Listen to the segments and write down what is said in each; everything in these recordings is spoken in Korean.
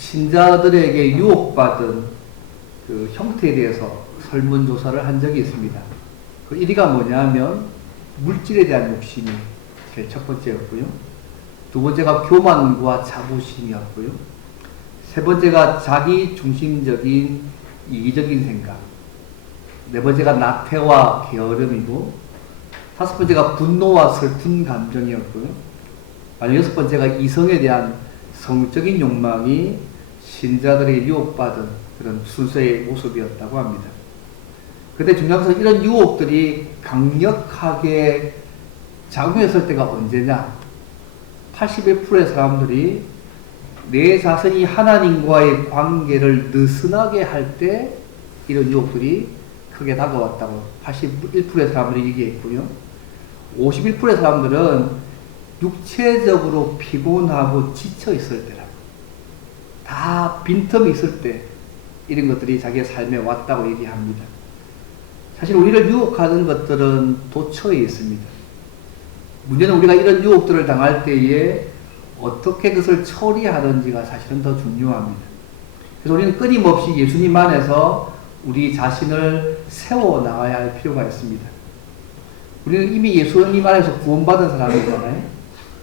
신자들에게 유혹받은 그 형태에 대해서 설문조사를 한 적이 있습니다. 그 1위가 뭐냐면 물질에 대한 욕심이 제일 첫 번째였고요. 두 번째가 교만과 자부심이었고요. 세 번째가 자기 중심적인 이기적인 생각. 네 번째가 나태와 게으름이고, 다섯 번째가 분노와 슬픈 감정이었고요. 여섯 번째가 이성에 대한 성적인 욕망이 신자들에게 유혹받은 그런 순서의 모습이었다고 합니다. 근데 중요한 것은 이런 유혹들이 강력하게 작용했을 때가 언제냐? 81%의 사람들이 내 자신이 하나님과의 관계를 느슨하게 할 때 이런 유혹들이 크게 다가왔다고 81%의 사람들이 얘기했고요. 51%의 사람들은 육체적으로 피곤하고 지쳐 있을 때라고, 다 빈틈이 있을 때 이런 것들이 자기의 삶에 왔다고 얘기합니다. 사실 우리를 유혹하는 것들은 도처에 있습니다. 문제는 우리가 이런 유혹들을 당할 때에 어떻게 그것을 처리하는지가 사실은 더 중요합니다. 그래서 우리는 끊임없이 예수님 안에서 우리 자신을 세워나가야 할 필요가 있습니다. 우리는 이미 예수님 안에서 구원받은 사람이잖아요.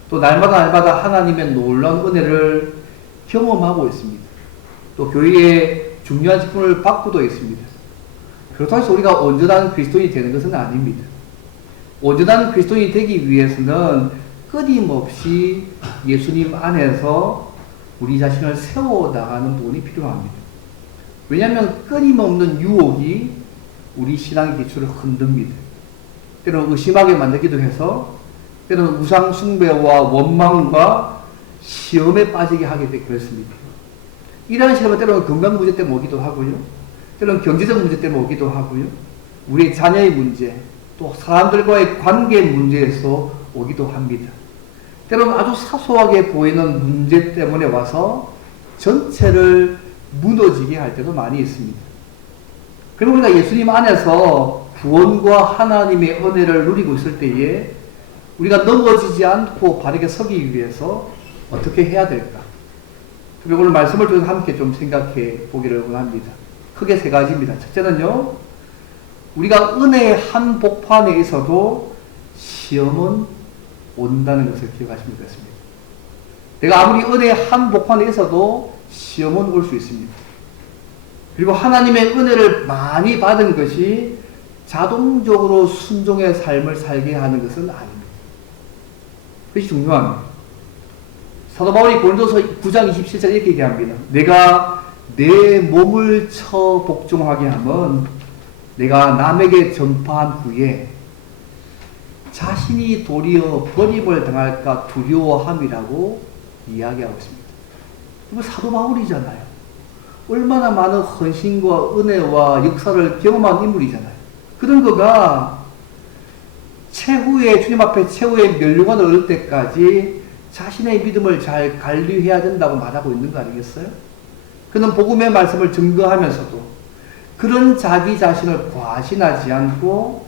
또 날마다 하나님의 놀라운 은혜를 경험하고 있습니다. 또 교회의 중요한 직분을 받고도 있습니다. 그렇다고 해서 우리가 온전한 그리스도인이 되는 것은 아닙니다. 온전한 그리스도인이 되기 위해서는 끊임없이 예수님 안에서 우리 자신을 세워나가는 부분이 필요합니다. 왜냐하면 끊임없는 유혹이 우리 신앙의 기초를 흔듭니다. 때로는 의심하게 만들기도 해서, 때로는 우상 숭배와 원망과 시험에 빠지게 하게 되고 그렇습니다. 이러한 시험은 때로는 건강 문제 때문에 오기도 하고요. 때로는 경제적 문제 때문에 오기도 하고요. 우리 자녀의 문제, 또 사람들과의 관계 문제에서 오기도 합니다. 때로는 아주 사소하게 보이는 문제 때문에 와서 전체를 무너지게 할 때도 많이 있습니다. 그리고 우리가 예수님 안에서 구원과 하나님의 은혜를 누리고 있을 때에 우리가 넘어지지 않고 바르게 서기 위해서 어떻게 해야 될까? 그리고 오늘 말씀을 통해서 함께 좀 생각해 보기를 원합니다. 크게 세 가지입니다. 첫째는요, 우리가 은혜의 한 복판에 있어도 시험은 온다는 것을 기억하시면 되겠습니다. 내가 아무리 은혜의 한 복판에 있어도 시험은 올 수 있습니다. 그리고 하나님의 은혜를 많이 받은 것이 자동적으로 순종의 삶을 살게 하는 것은 아닙니다. 그것이 중요합니다. 사도 바울이 고린도서 9장 27절 이렇게 얘기합니다. 내가 내 몸을 쳐 복종하게 하면 내가 남에게 전파한 후에 자신이 도리어 버림을 당할까 두려워함이라고 이야기하고 있습니다. 이거 사도 바울이잖아요. 얼마나 많은 헌신과 은혜와 역사를 경험한 인물이잖아요. 그런 거가 최후의 주님 앞에 최후의 멸류관을 얻을 때까지 자신의 믿음을 잘 관리해야 된다고 말하고 있는 거 아니겠어요? 그는 복음의 말씀을 증거하면서도 그런 자기 자신을 과신하지 않고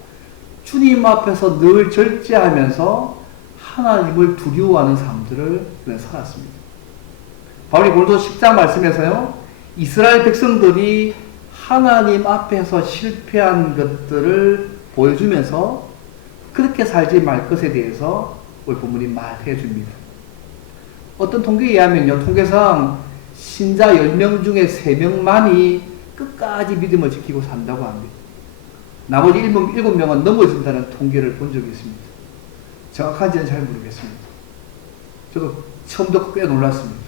주님 앞에서 늘 절제하면서 하나님을 두려워하는 삶들을 그는 살았습니다. 바울이 고린도서 10장 말씀에서요, 이스라엘 백성들이 하나님 앞에서 실패한 것들을 보여주면서 그렇게 살지 말 것에 대해서 오늘 본문이 말해 줍니다. 어떤 통계에 의하면요, 통계상 신자 10명 중에 3명만이 끝까지 믿음을 지키고 산다고 합니다. 나머지 7명은 넘어진다는 통계를 본 적이 있습니다. 정확한지는 잘 모르겠습니다. 저도 처음 듣고 꽤 놀랐습니다.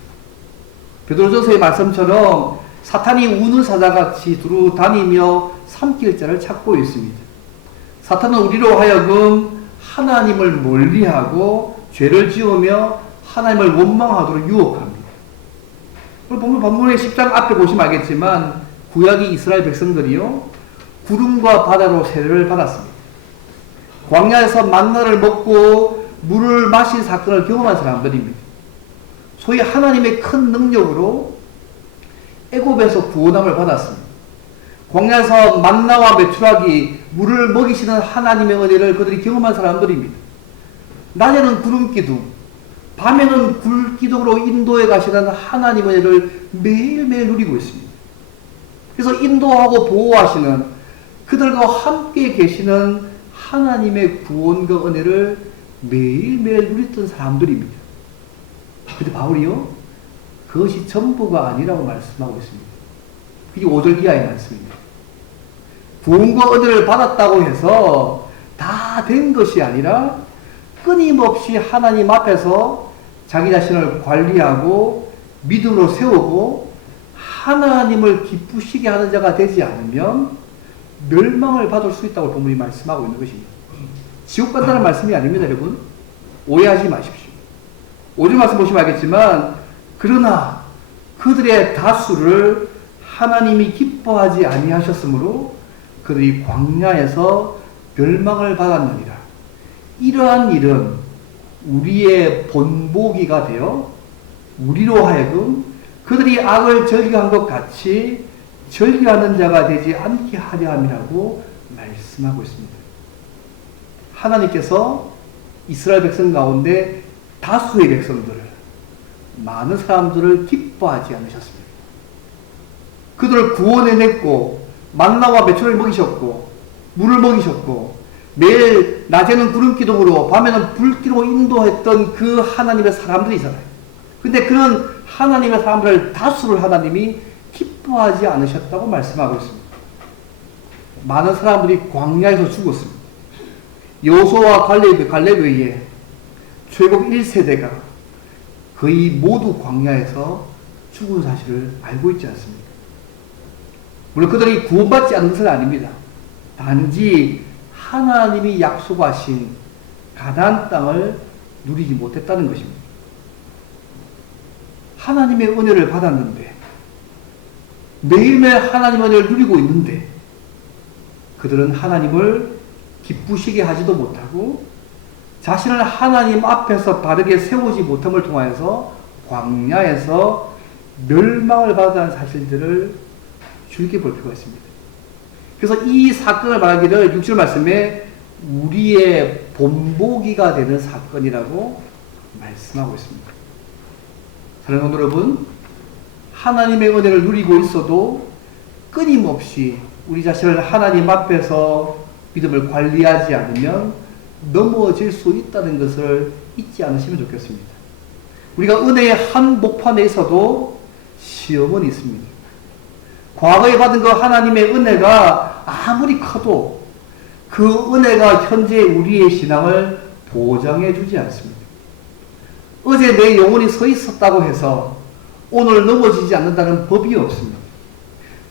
베드로전서의 말씀처럼 사탄이 우는 사자같이 두루 다니며 삼킬 자를 찾고 있습니다. 사탄은 우리로 하여금 하나님을 멀리하고 죄를 지으며 하나님을 원망하도록 유혹합니다. 오늘 본문의 10장 앞에 보시면 알겠지만 구약의 이스라엘 백성들이요, 구름과 바다로 세례를 받았습니다. 광야에서 만나를 먹고 물을 마신 사건을 경험한 사람들입니다. 소위 하나님의 큰 능력으로 애굽에서 구원함을 받았습니다. 광야에서 만나와 메추라기 물을 먹이시는 하나님의 은혜를 그들이 경험한 사람들입니다. 낮에는 구름 기둥, 밤에는 굴기둥으로 인도에 가시는 하나님의 은혜를 매일매일 누리고 있습니다. 그래서 인도하고 보호하시는 그들과 함께 계시는 하나님의 구원과 은혜를 매일매일 누렸던 사람들입니다. 근데 바울이요, 그것이 전부가 아니라고 말씀하고 있습니다. 그게 5절 이하의 말씀입니다. 구원과 은혜를 받았다고 해서 다 된 것이 아니라 끊임없이 하나님 앞에서 자기 자신을 관리하고 믿음으로 세우고 하나님을 기쁘시게 하는 자가 되지 않으면 멸망을 받을 수 있다고 본문이 말씀하고 있는 것입니다. 지옥 간다는 말씀이 아닙니다, 여러분. 오해하지 마십시오. 5절 말씀 보시면 알겠지만, 그러나 그들의 다수를 하나님이 기뻐하지 아니하셨으므로 그들이 광야에서 멸망을 받았느니라. 이러한 일은 우리의 본보기가 되어 우리로 하여금 그들이 악을 즐겨한 것 같이 즐겨하는 자가 되지 않게 하려 함이라고 말씀하고 있습니다. 하나님께서 이스라엘 백성 가운데 다수의 백성들을, 많은 사람들을 기뻐하지 않으셨습니다. 그들을 구원해냈고 만나와 메추라를 먹이셨고 물을 먹이셨고 매일 낮에는 구름기둥으로 밤에는 불기로 인도했던 그 하나님의 사람들이잖아요. 근데 그런 하나님의 사람들을 다수를 하나님이 기뻐하지 않으셨다고 말씀하고 있습니다. 많은 사람들이 광야에서 죽었습니다. 여호수아와 갈렙에 의해 최고 1세대가 거의 모두 광야에서 죽은 사실을 알고 있지 않습니까? 물론 그들이 구원받지 않은 것은 아닙니다. 단지 하나님이 약속하신 가나안 땅을 누리지 못했다는 것입니다. 하나님의 은혜를 받았는데, 매일매일 하나님의 은혜를 누리고 있는데 그들은 하나님을 기쁘시게 하지도 못하고 자신을 하나님 앞에서 바르게 세우지 못함을 통하여서 광야에서 멸망을 받았다는 사실들을 주의깊게 볼 필요가 있습니다. 그래서 이 사건을 말하기를 6절 말씀에 우리의 본보기가 되는 사건이라고 말씀하고 있습니다. 사랑하는 여러분, 하나님의 은혜를 누리고 있어도 끊임없이 우리 자신을 하나님 앞에서 믿음을 관리하지 않으면 넘어질 수 있다는 것을 잊지 않으시면 좋겠습니다. 우리가 은혜의 한 목판에 있어도 시험은 있습니다. 과거에 받은 그 하나님의 은혜가 아무리 커도 그 은혜가 현재 우리의 신앙을 보장해 주지 않습니다. 어제 내 영혼이 서 있었다고 해서 오늘 넘어지지 않는다는 법이 없습니다.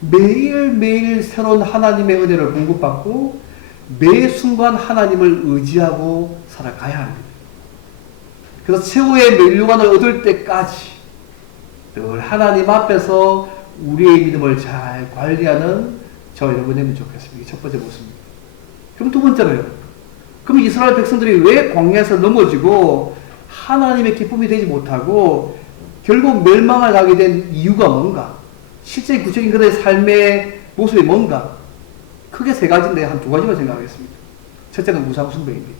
매일매일 새로운 하나님의 은혜를 공급받고 매 순간 하나님을 의지하고 살아가야 합니다. 그래서 최후의 멸류관을 얻을 때까지 늘 하나님 앞에서 우리의 믿음을 잘 관리하는 저 여러분이면 좋겠습니다. 첫 번째 모습입니다. 그럼 두 번째로요. 그럼 이스라엘 백성들이 왜 광야에서 넘어지고 하나님의 기쁨이 되지 못하고 결국 멸망을 하게 된 이유가 뭔가? 실제 구체적인 그들의 삶의 모습이 뭔가? 크게 세 가지인데 한 두 가지만 생각하겠습니다. 첫째는 우상 숭배입니다.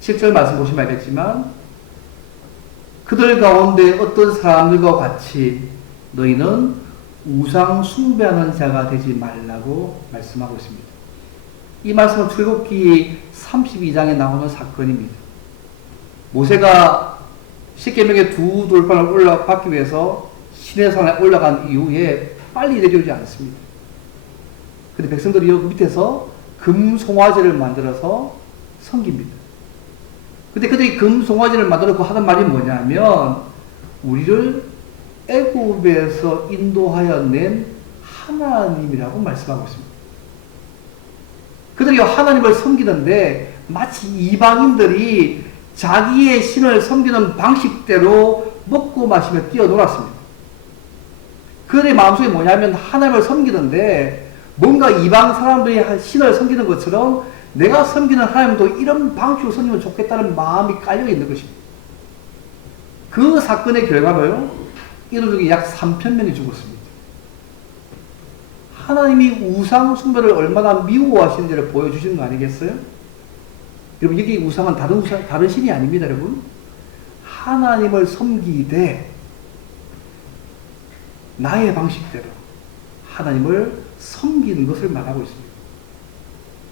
7절 말씀 보시면 알겠지만 그들 가운데 어떤 사람들과 같이 너희는 우상 숭배하는 자가 되지 말라고 말씀하고 있습니다. 이 말씀은 출애굽기 32장에 나오는 사건입니다. 모세가 십계명의 두 돌판을 올라받기 위해서 시내산에 올라간 이후에 빨리 내려오지 않습니다. 근데 백성들이 여기 밑에서 금송아지를 만들어서 섬깁니다. 근데 그들이 금송아지를 만들어서 하는 말이 뭐냐면 우리를 애굽에서 인도하여 낸 하나님이라고 말씀하고 있습니다. 그들이 하나님을 섬기는데 마치 이방인들이 자기의 신을 섬기는 방식대로 먹고 마시며 뛰어놀았습니다. 그들의 마음속에 뭐냐면 하나님을 섬기는데 뭔가 이방 사람들이 신을 섬기는 것처럼 내가 섬기는 하나님도 이런 방식으로 섬기면 좋겠다는 마음이 깔려있는 것입니다. 그 사건의 결과로요, 이노족이 약 3,000명이 죽었습니다. 하나님이 우상 숭배를 얼마나 미워하시는지를 보여주시는 거 아니겠어요? 여러분, 여기 우상은 다른 신이 아닙니다, 여러분. 하나님을 섬기되 나의 방식대로 하나님을 섬기는 것을 말하고 있습니다.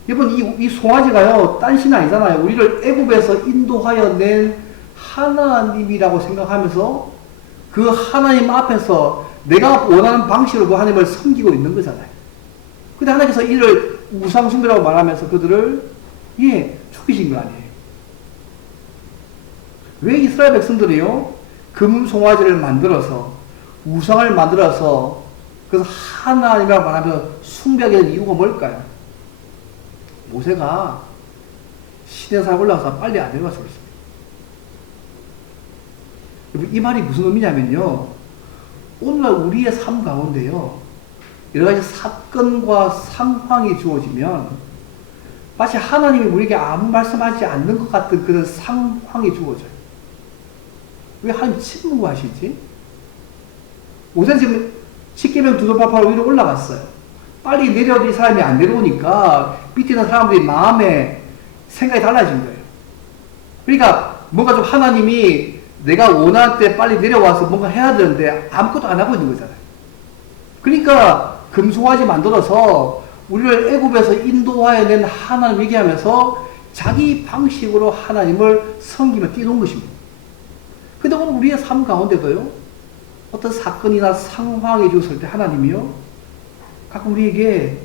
여러분, 이 송아지가요, 딴 신 아니잖아요. 우리를 애굽에서 인도하여 낸 하나님이라고 생각하면서 그 하나님 앞에서 내가 원하는 방식으로 그 하나님을 섬기고 있는 거잖아요. 근데 하나님께서 이를 우상숭배라고 말하면서 그들을 죽이신 거 아니에요. 왜 이스라엘 백성들이요, 금송아지를 만들어서 우상을 만들어서 그래서 하나님이라고 말하면서 숭배하게 된 이유가 뭘까요? 모세가 시내산 올라가서 빨리 안 내려가서 그렇습니다. 이 말이 무슨 의미냐면요, 오늘날 우리의 삶 가운데요, 여러 가지 사건과 상황이 주어지면 마치 하나님이 우리에게 아무 말씀하지 않는 것 같은 그런 상황이 주어져요. 왜 하나님 침묵하시지? 모세는 지금 십계명 두더파파로 위로 올라갔어요. 빨리 내려오는 이 사람이 안 내려오니까 밑에 있는 사람들이 마음에 생각이 달라진 거예요. 그러니까 뭔가 좀 하나님이 내가 원할 때 빨리 내려와서 뭔가 해야 되는데 아무것도 안 하고 있는 거잖아요. 그러니까 금송아지 만들어서 우리를 애굽에서 인도하여 낸 하나님 얘기하면서 자기 방식으로 하나님을 섬기며 뛰는 것입니다. 근데 오늘 우리의 삶 가운데도요, 어떤 사건이나 상황이 주었을 때 하나님이요, 가끔 우리에게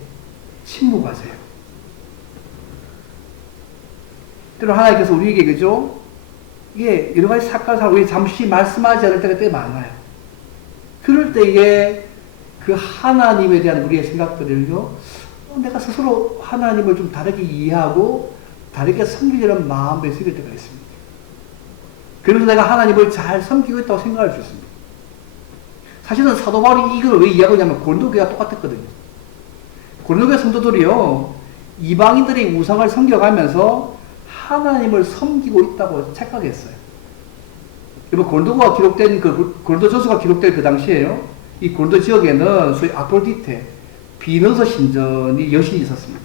침묵하세요. 때로 하나님께서 우리에게, 그죠? 여러 가지 사건을 우리 잠시 말씀하지 않을 때가 꽤 많아요. 그럴 때에 그 하나님에 대한 우리의 생각들을요, 내가 스스로 하나님을 좀 다르게 이해하고 다르게 섬기려는 마음에 생길 때가 있습니다. 그래서 내가 하나님을 잘 섬기고 있다고 생각할 수 있습니다. 사실은 사도 바울이 이걸 왜 이야기하냐면 고린도교회가 똑같았거든요. 고린도교회 성도들이요, 이방인들이 우상을 섬겨가면서 하나님을 섬기고 있다고 착각했어요. 여러분, 고린도가 기록된 고린도전서가 기록된 그 당시에요, 이 고린도 지역에는 소위 아프로디테, 비너서 신전이 여신이 있었습니다.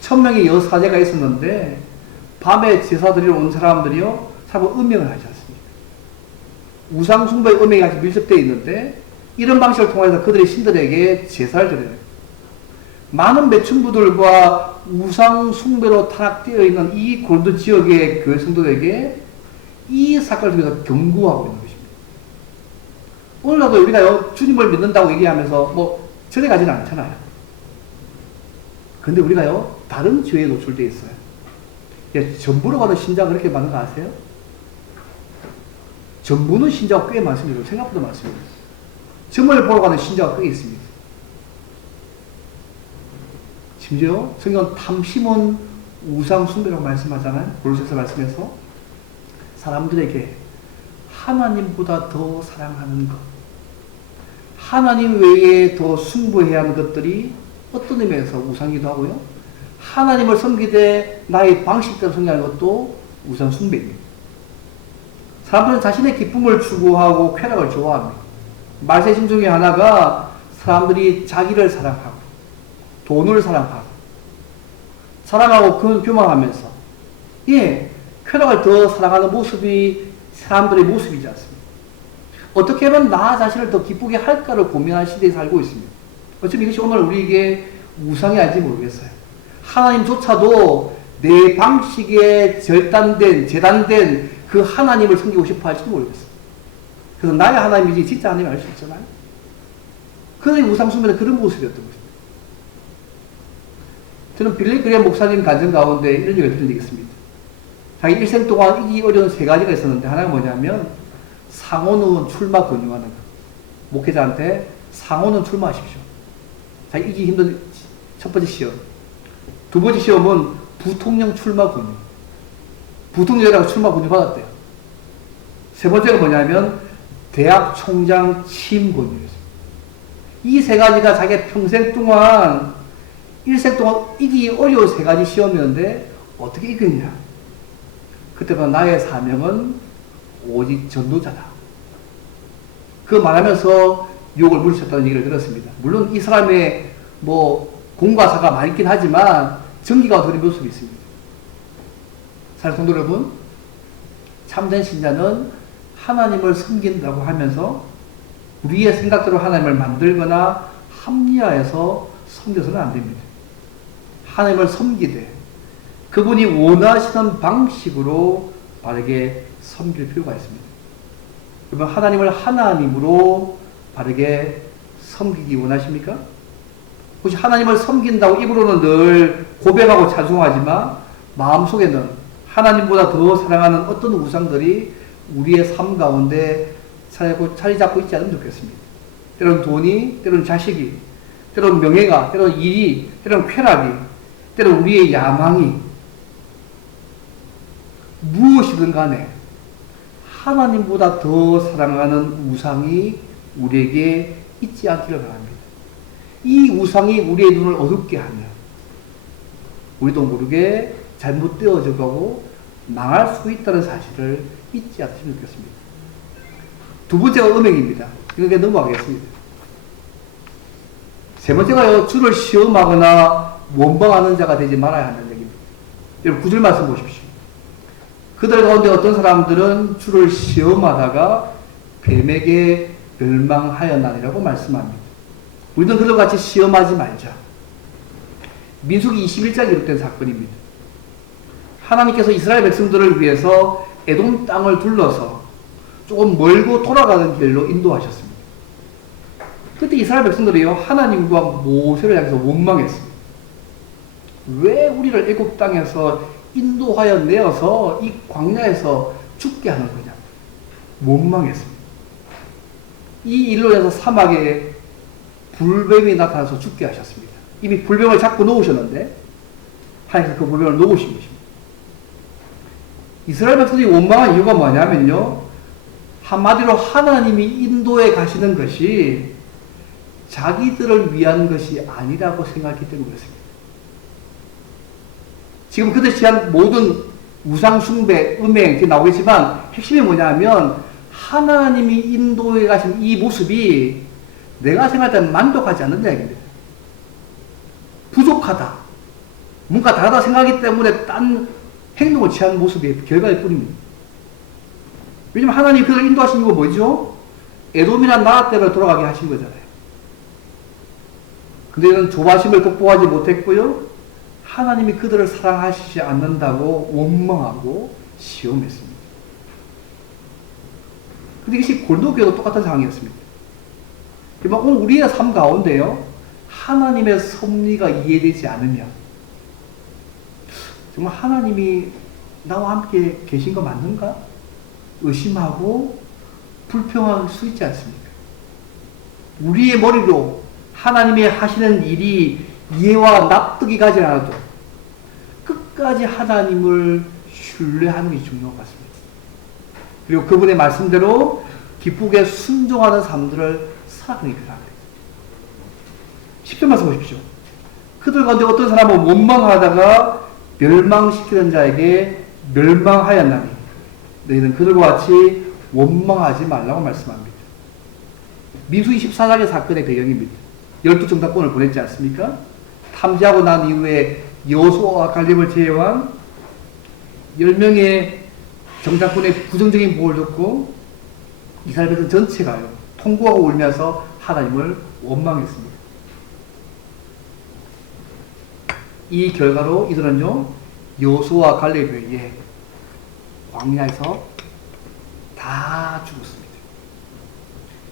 1000명의 여사제가 있었는데 밤에 제사 드리러 온 사람들이요, 사고 음명을 하지 않습니다. 우상숭배의 음명이 아주 밀접되어 있는데 이런 방식을 통해서 그들의 신들에게 제사를 드려요. 많은 매춘부들과 우상숭배로 타락되어 있는 이 고린도 지역의 교회 성도들에게 이 사건을 통해서 경고하고 있는 것입니다. 오늘날도 우리가 주님을 믿는다고 얘기하면서 절에 가지는 않잖아요. 근데 우리가요, 다른 죄에 노출되어 있어요. 전부로 가는 신자가 그렇게 많은 거 아세요? 전부는 신자가 꽤 많습니다. 생각보다 많습니다. 점을 보러 가는 신자가 꽤 있습니다. 심지어 성경 탐심은 우상숭배라고 말씀하잖아요. 골로새서 말씀에서 사람들에게 하나님보다 더 사랑하는 것, 하나님 외에 더 숭배해야 하는 것들이 어떤 의미에서 우상이기도 하고요, 하나님을 섬기되 나의 방식대로 섬기는 것도 우상숭배입니다. 사람들은 자신의 기쁨을 추구하고 쾌락을 좋아합니다. 말세심 중에 하나가 사람들이 자기를 사랑하고 돈을 사랑하고 그걸 교만하면서 쾌락을 더 사랑하는 모습이 사람들의 모습이지 않습니까? 어떻게 하면 나 자신을 더 기쁘게 할까를 고민하는 시대에 살고 있습니다. 어쩌면 이것이 오늘 우리에게 우상이 아닌지 모르겠어요. 하나님조차도 내 방식에 재단된 그 하나님을 섬기고 싶어 할지도 모르겠어요. 그래서 나의 하나님이지 진짜 하나님이 알 수 있잖아요. 그의 우상숭배는 그런 모습이었던 것입니다. 저는 빌리 그레이엄 목사님 간증 가운데 이런 얘기를 들은 적이 있습니다. 자기 일생 동안 이기 어려운 3가지가 있었는데, 하나가 뭐냐면 상호는 출마 권유하는 것. 목회자한테 상호는 출마하십시오. 자기 이기 힘든 첫 번째 시험. 두 번째 시험은 부통령 출마 권유. 부통령이라고 출마 권유 받았대요. 세 번째가 뭐냐면 대학 총장 취임 권유였습니다. 이 3가지가 자기 평생 동안 일생 동안 이기기 어려운 3가지 시험이었는데 어떻게 이겼냐? 그때부터 나의 사명은 오직 전도자다. 그 말하면서 욕을 물으셨다는 얘기를 들었습니다. 물론 이 사람의 공과 사가 많이 있긴 하지만 정기가 드린 모습이 있습니다. 사랑하는 성도 여러분, 참된 신자는 하나님을 섬긴다고 하면서 우리의 생각대로 하나님을 만들거나 합리화해서 섬겨서는 안 됩니다. 하나님을 섬기되 그분이 원하시는 방식으로 바르게 섬길 필요가 있습니다. 그러면 하나님을 하나님으로 바르게 섬기기 원하십니까? 혹시 하나님을 섬긴다고 입으로는 늘 고백하고 찬송하지만 마음속에는 하나님보다 더 사랑하는 어떤 우상들이 우리의 삶 가운데 자리 잡고 있지 않으면 좋겠습니다. 때로는 돈이, 때로는 자식이, 때로는 명예가, 때로는 일이, 때로는 쾌락이, 때로는 우리의 야망이 무엇이든 간에 하나님보다 더 사랑하는 우상이 우리에게 있지 않기를 바랍니다. 이 우상이 우리의 눈을 어둡게 하며 우리도 모르게 잘못되어져 가고 망할 수 있다는 사실을 잊지 않으시면 좋겠습니다. 두 번째가 음행입니다. 이렇게 넘어가겠습니다. 세 번째가요, 주를 시험하거나 원망하는 자가 되지 말아야 한다는 얘기입니다. 여러분 9절 말씀 보십시오. 그들 가운데 어떤 사람들은 주를 시험하다가 뱀에게 멸망하였나니라고 말씀합니다. 우리는 그들과 같이 시험하지 말자. 민수기 21장에 기록된 사건입니다. 하나님께서 이스라엘 백성들을 위해서 에돔 땅을 둘러서 조금 멀고 돌아가는 길로 인도하셨습니다. 그때 이스라엘 백성들이요, 하나님과 모세를 향해서 원망했습니다. 왜 우리를 애굽 땅에서 인도하여 내어서 이 광야에서 죽게 하는 거냐? 원망했습니다. 이 일로 인해서 사막에 불뱀이 나타나서 죽게 하셨습니다. 이미 불뱀을 잡고 놓으셨는데 하나님께서 그 불뱀을 놓으신 것입니다. 이스라엘 백성들이 원망한 이유가 뭐냐면요, 한마디로 하나님이 인도해 가시는 것이 자기들을 위한 것이 아니라고 생각했기 때문이었습니다. 지금 그들이 취한 모든 우상 숭배, 음행 나오겠지만 핵심이 뭐냐면 하나님이 인도해 가신 이 모습이 내가 생각할 때는 만족하지 않는다 얘기입니다. 부족하다. 뭔가 다르다 생각하기 때문에 딴 행동을 취한 모습의 결과일 뿐입니다. 왜냐면 하나님이 그들을 인도하신 이유가 뭐죠? 에돔이라는 나라 때문에 돌아가게 하신 거잖아요. 근데 이는 조바심을 극복하지 못했고요, 하나님이 그들을 사랑하시지 않는다고 원망하고 시험했습니다. 근데 이것이 고린도교회도 똑같은 상황이었습니다. 오늘 우리의 삶 가운데요, 하나님의 섭리가 이해되지 않으면 정말 하나님이 나와 함께 계신 거 맞는가? 의심하고 불평할 수 있지 않습니까? 우리의 머리로 하나님이 하시는 일이 이해와 납득이 가지 않아도 끝까지 하나님을 신뢰하는 게 중요한 것 같습니다. 그리고 그분의 말씀대로 기쁘게 순종하는 삶들을 살아가는 게 필요합니다. 10절 말씀 보십시오. 그들 가운데 어떤 사람은 원망하다가 멸망시키는 자에게 멸망하였나니 너희는 그들과 같이 원망하지 말라고 말씀합니다. 민수기 14장의 사건의 배경입니다. 12정탐꾼을 보냈지 않습니까? 탐지하고 난 이후에 여호수아와 갈렙을 제외한 10명의 정탐꾼의 부정적인 보고를 듣고 이스라엘 백성 전체가요, 통곡하고 울면서 하나님을 원망했습니다. 이 결과로 이들은요, 여호수아와 갈렙에 의해 광야에서 다 죽었습니다.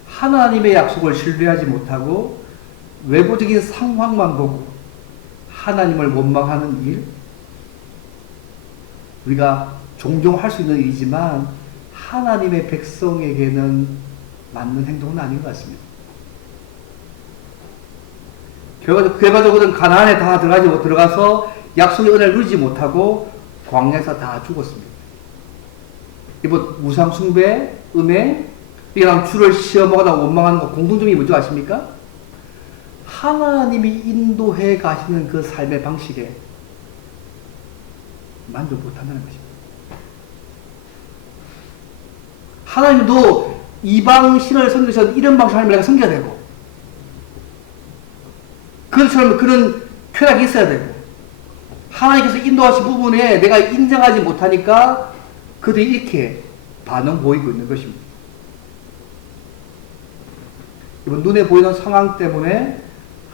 하나님의 약속을 신뢰하지 못하고 외부적인 상황만 보고 하나님을 원망하는 일, 우리가 종종 할 수 있는 일이지만 하나님의 백성에게는 맞는 행동은 아닌 것 같습니다. 결과적으로는 가나안에 다 들어가서 약속의 은혜를 누리지 못하고 광야에서 다 죽었습니다. 이번 우상 숭배, 음행, 이랑 주를 시험하거나 원망하는 것 공통점이 뭔지 아십니까? 하나님이 인도해 가시는 그 삶의 방식에 만족 못한다는 것입니다. 하나님도 이방 신을 섬기셔서 이런 방식 하나님을 내가 섬겨야 되고, 그것처럼 그런 쾌락이 있어야 되고, 하나님께서 인도하신 부분에 내가 인정하지 못하니까 그들이 이렇게 반응 보이고 있는 것입니다. 이번 눈에 보이는 상황 때문에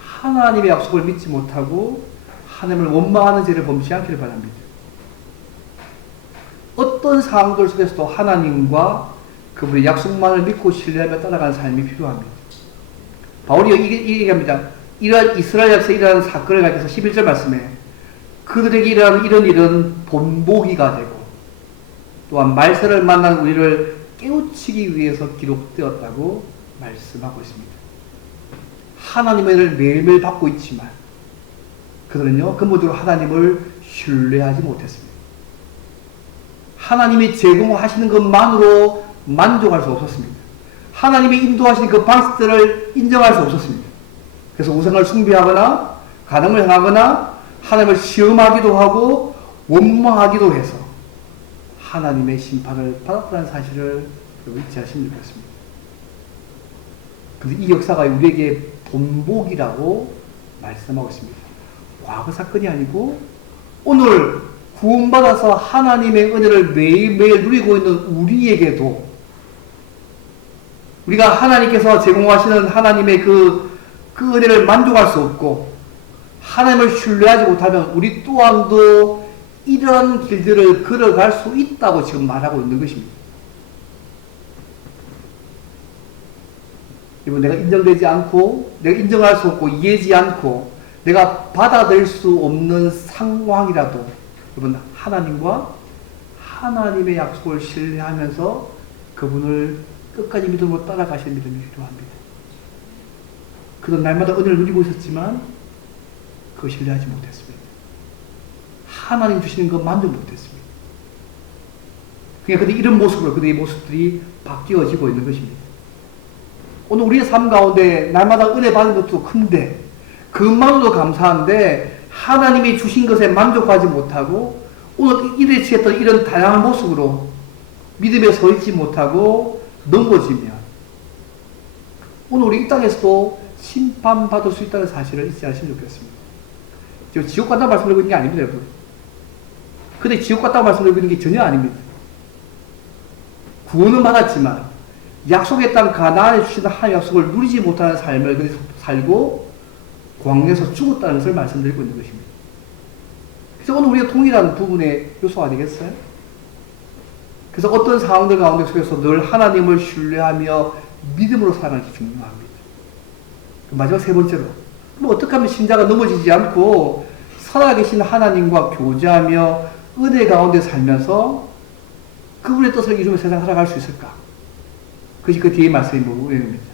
하나님의 약속을 믿지 못하고 하나님을 원망하는 죄를 범치 않기를 바랍니다. 어떤 상황들 속에서도 하나님과 그분의 약속만을 믿고 신뢰하며 따라가는 삶이 필요합니다. 바울이 얘기합니다. 이러한 이스라엘에서 일어나는 사건을 가리켜서 11절 말씀에 그들에게 일어나는 이런 일은 본보기가 되고 또한 말세를 만난 우리를 깨우치기 위해서 기록되었다고 말씀하고 있습니다. 하나님의 은혜를 매일매일 받고 있지만 그들은요 근본적으로 하나님을 신뢰하지 못했습니다. 하나님이 제공하시는 것만으로 만족할 수 없었습니다. 하나님이 인도하시는 그 방식들을 인정할 수 없었습니다. 그래서 우상을 숭배하거나 간음을 행하거나 하나님을 시험하기도 하고 원망하기도 해서 하나님의 심판을 받았다는 사실을 잊지 않으시면 좋겠습니다. 그래서 이 역사가 우리에게 본보기라고 말씀하고 있습니다. 과거 사건이 아니고 오늘 구원받아서 하나님의 은혜를 매일매일 누리고 있는 우리에게도 우리가 하나님께서 제공하시는 하나님의 그 은혜를 만족할 수 없고 하나님을 신뢰하지 못하면 우리 또한도 이러한 길들을 걸어갈 수 있다고 지금 말하고 있는 것입니다. 이번 내가 인정되지 않고 내가 인정할 수 없고 이해하지 않고 내가 받아들일 수 없는 상황이라도 여러분 하나님과 하나님의 약속을 신뢰하면서 그분을 끝까지 믿음으로 따라가시는 믿음이 필요합니다. 그는 날마다 은혜를 누리고 있었지만 그거 신뢰하지 못했습니다. 하나님 주시는 것 만족 못했습니다. 그러니까 이런 모습으로 그들의 모습들이 바뀌어지고 있는 것입니다. 오늘 우리의 삶 가운데 날마다 은혜 받는 것도 큰데 그것만으로도 감사한데 하나님이 주신 것에 만족하지 못하고 오늘 이들이 취했던 이런 다양한 모습으로 믿음에 서 있지 못하고 넘어지면 오늘 우리 이 땅에서도 심판받을 수 있다는 사실을 잊지 않으시면 좋겠습니다. 지금 지옥 간다고 말씀드리고 있는 게 아닙니다, 여러분. 근데 지옥 갔다고 말씀드리고 있는 게 전혀 아닙니다. 구원은 받았지만 약속의 땅 가나안에 주신 하나님의 약속을 누리지 못하는 삶을 그래서 살고 광야에서 죽었다는 것을 말씀드리고 있는 것입니다. 그래서 오늘 우리가 동일한 부분의 요소 아니겠어요? 그래서 어떤 상황들 가운데 속에서 늘 하나님을 신뢰하며 믿음으로 살아가는 게 중요합니다. 마지막 세 번째로 어떻게 하면 신자가 넘어지지 않고 살아계신 하나님과 교제하며 은혜 가운데 살면서 그분의 뜻을 이루며 세상 살아갈 수 있을까? 그것이 그 뒤에 말씀이 뭐입니다.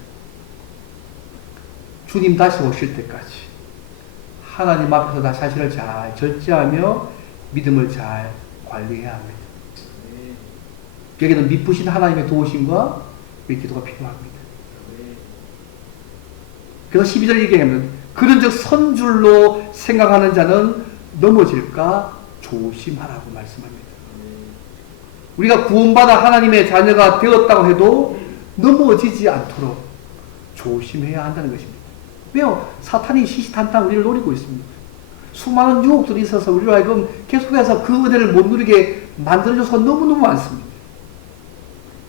주님 다시 오실 때까지 하나님 앞에서 나 자신을 잘 절제하며 믿음을 잘 관리해야 합니다. 여기는 미쁘신 하나님의 도우심과 우리 기도가 필요합니다. 그래서 12절 얘기하면 그런즉 선줄로 생각하는 자는 넘어질까 조심하라고 말씀합니다. 우리가 구원받아 하나님의 자녀가 되었다고 해도 넘어지지 않도록 조심해야 한다는 것입니다. 왜요? 사탄이 시시탄탄 우리를 노리고 있습니다. 수많은 유혹들이 있어서 우리로 하여금 계속해서 그 은혜를 못 누리게 만들어줘서 너무너무 많습니다.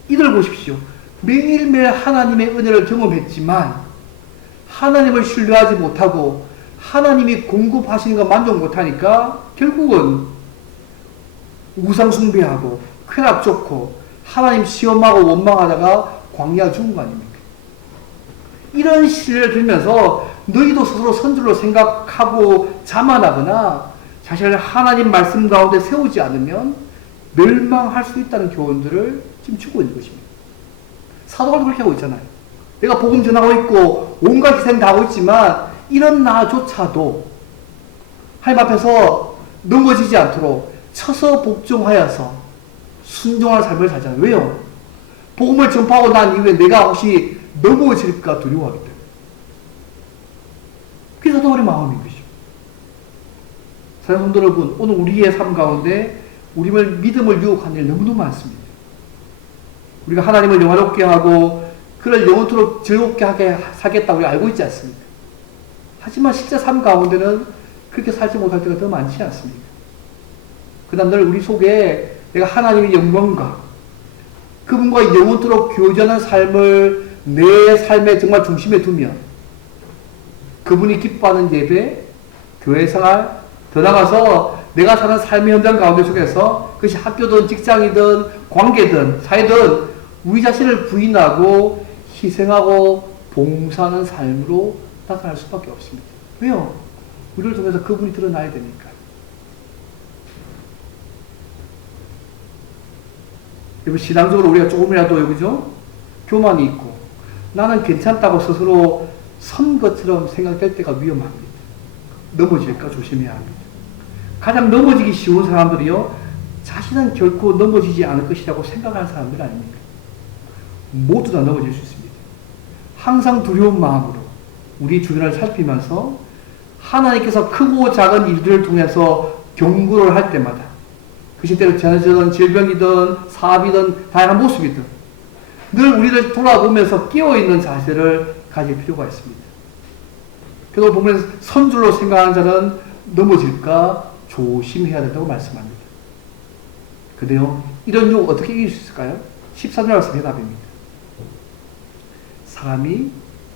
이들 보십시오. 매일매일 하나님의 은혜를 경험했지만 하나님을 신뢰하지 못하고 하나님이 공급하시는 거 만족 못하니까 결국은 우상 숭배하고 쾌락 좋고 하나님 시험하고 원망하다가 광야 죽은 거 아닙니까? 이런 신뢰를 들면서 너희도 스스로 선줄로 생각하고 자만하거나 자신을 하나님 말씀 가운데 세우지 않으면 멸망할 수 있다는 교훈들을 지금 주고 있는 것입니다. 사도가 그렇게 하고 있잖아요. 내가 복음 전하고 있고 온갖 희생 다 하고 있지만 이런 나조차도 하나님 앞에서 넘어지지 않도록 쳐서 복종하여서 순종하는 삶을 살잖아요. 왜요? 복음을 전파하고 난 이후에 내가 혹시 넘어질까 두려워하기 때문에. 그게 사도의 마음인 것이죠. 사랑하는 성도 여러분, 오늘 우리의 삶 가운데 우리를 믿음을 유혹하는 일 너무너무 많습니다. 우리가 하나님을 영화롭게 하고 그를 영원토록 즐겁게 하게 살겠다고 알고 있지 않습니까? 하지만 실제 삶 가운데는 그렇게 살지 못할 때가 더 많지 않습니까? 그다음 늘 우리 속에 내가 하나님의 영광과 그분과 영원토록 교제하는 삶을 내 삶의 정말 중심에 두면 그분이 기뻐하는 예배, 교회 생활, 더 나아가서 내가 사는 삶의 현장 가운데 속에서 그것이 학교든 직장이든 관계든 사회든 우리 자신을 부인하고 희생하고 봉사하는 삶으로 나타날 수밖에 없습니다. 왜요? 우리를 통해서 그분이 드러나야 되니까. 여러분, 신앙적으로 우리가 조금이라도 여기죠? 교만이 있고 나는 괜찮다고 스스로 선 것처럼 생각될 때가 위험합니다. 넘어질까 조심해야 합니다. 가장 넘어지기 쉬운 사람들이요, 자신은 결코 넘어지지 않을 것이라고 생각하는 사람들 아닙니까? 모두 다 넘어질 수 있습니다. 항상 두려운 마음으로 우리 주변을 살피면서 하나님께서 크고 작은 일들을 통해서 경고를 할 때마다 그것이 때로 전해지던 질병이든 사업이든 다양한 모습이든 늘 우리를 돌아보면서 깨어있는 자세를 가질 필요가 있습니다. 그래서 보면 선줄로 생각하는 자는 넘어질까 조심해야 된다고 말씀합니다. 근데요, 이런 유 어떻게 이길 수 있을까요? 14절 말씀 해답입니다. 사람이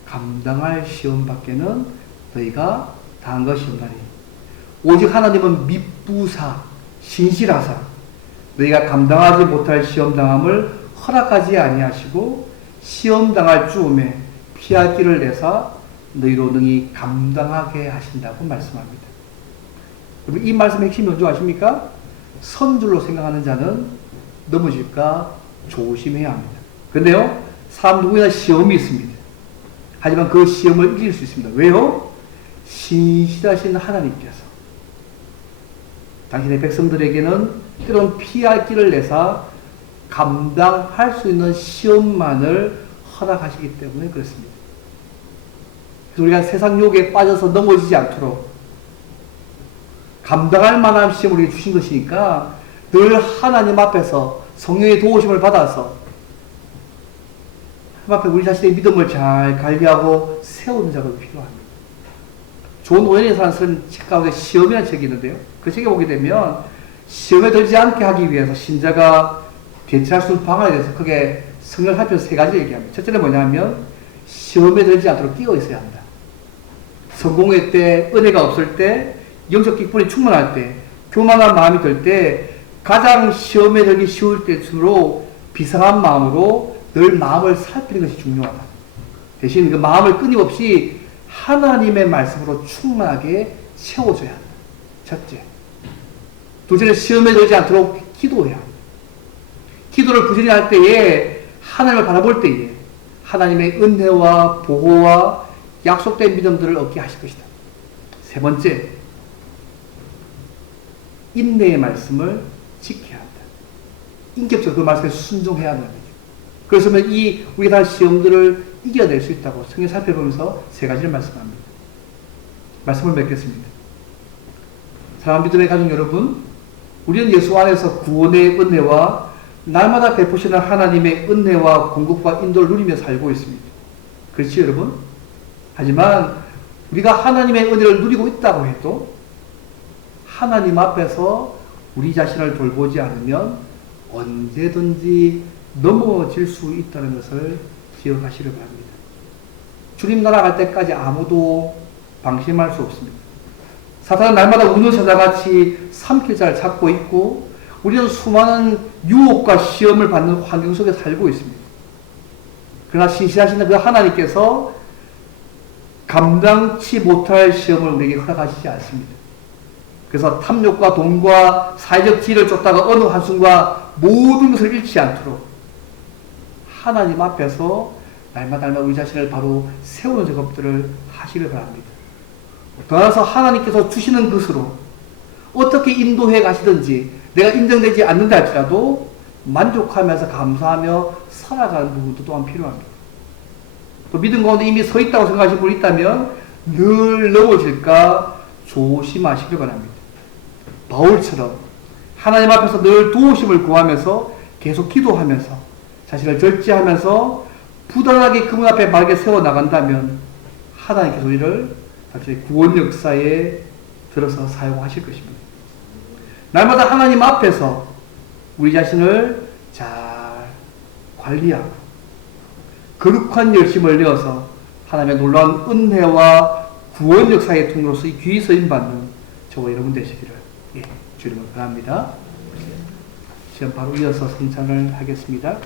감당할 시험 밖에는 너희가 당한 것이 없나니 오직 하나님은 미쁘사 신실하사 너희가 감당하지 못할 시험 당함을 허락하지 아니하시고 시험 당할 즈음에 피할 길을 내사 너희로 능히 감당하게 하신다고 말씀합니다. 여러분, 이 말씀의 핵심이 뭔지 아십니까? 선줄로 생각하는 자는 넘어질까 조심해야 합니다. 그런데요, 사람 누구나 시험이 있습니다. 하지만 그 시험을 이길 수 있습니다. 왜요? 신실하신 하나님께서 당신의 백성들에게는 때론 피할 길을 내사 감당할 수 있는 시험만을 허락하시기 때문에 그렇습니다. 그래서 우리가 세상 유혹에 빠져서 넘어지지 않도록 감당할 만한 시험을 우리에게 주신 것이니까 늘 하나님 앞에서 성령의 도우심을 받아서 하나님 앞에 우리 자신의 믿음을 잘 관리하고 세우는 작업이 필요합니다. 존 오웬이라는 책 가운데 시험이라는 책이 있는데요. 그 책에 보게 되면 시험에 들지 않게 하기 위해서 신자가 대처할 수 있는 방안에 대해서 크게 성경을 살펴서 세 가지 얘기합니다. 첫째는 뭐냐면 시험에 들지 않도록 끼어 있어야 한다. 성공할 때, 은혜가 없을 때, 영적 기쁨이 충만할 때, 교만한 마음이 들 때, 가장 시험에 들기 쉬울 때쯤으로 비상한 마음으로 늘 마음을 살피는 것이 중요하다. 대신 그 마음을 끊임없이 하나님의 말씀으로 충만하게 채워줘야 한다. 첫째. 둘째는 시험에 들지 않도록 기도해야 합니다. 기도를 부지런히 할 때에 하나님을 바라볼 때에 하나님의 은혜와 보호와 약속된 믿음들을 얻게 하실 것이다. 세 번째, 인내의 말씀을 지켜야 한다. 인격적으로 그 말씀에 순종해야 한다. 그래서 우리가 다 시험들을 이겨낼 수 있다고 성경 살펴보면서 세 가지를 말씀합니다. 말씀을 맺겠습니다. 사랑하는 믿음의 가족 여러분, 우리는 예수 안에서 구원의 은혜와 날마다 베푸시는 하나님의 은혜와 공급과 인도를 누리며 살고 있습니다. 그렇지 여러분? 하지만 우리가 하나님의 은혜를 누리고 있다고 해도 하나님 앞에서 우리 자신을 돌보지 않으면 언제든지 넘어질 수 있다는 것을 기억하시길 바랍니다. 주님 나라 갈 때까지 아무도 방심할 수 없습니다. 사탄은 날마다 우는 사자같이 삼킬 자를 찾고 있고 우리는 수많은 유혹과 시험을 받는 환경 속에 살고 있습니다. 그러나 신실하신 그 하나님께서 감당치 못할 시험을 우리에게 허락하시지 않습니다. 그래서 탐욕과 돈과 사회적 지위를 쫓다가 어느 한순간 모든 것을 잃지 않도록 하나님 앞에서 날마다 우리 자신을 바로 세우는 작업들을 하시길 바랍니다. 더 나아가서 하나님께서 주시는 것으로 어떻게 인도해 가시든지 내가 인정되지 않는다 할지라도 만족하면서 감사하며 살아가는 부분도 또한 필요합니다. 또 믿음 가운데 이미 서 있다고 생각하시는 분이 있다면 늘 넘어질까 조심하시길 바랍니다. 바울처럼 하나님 앞에서 늘 도우심을 구하면서 계속 기도하면서 자신을 절제하면서 부단하게 그분 앞에 바르게 세워나간다면 하나님께서 우리를 구원 역사에 들어서 사용하실 것입니다. 날마다 하나님 앞에서 우리 자신을 잘 관리하고 거룩한 열심을 내어서 하나님의 놀라운 은혜와 구원 역사의 통로로서 이 귀히 쓰임받는 저와 여러분 되시기를 주님을 바랍니다. 시험 바로 이어서 성찬을 하겠습니다.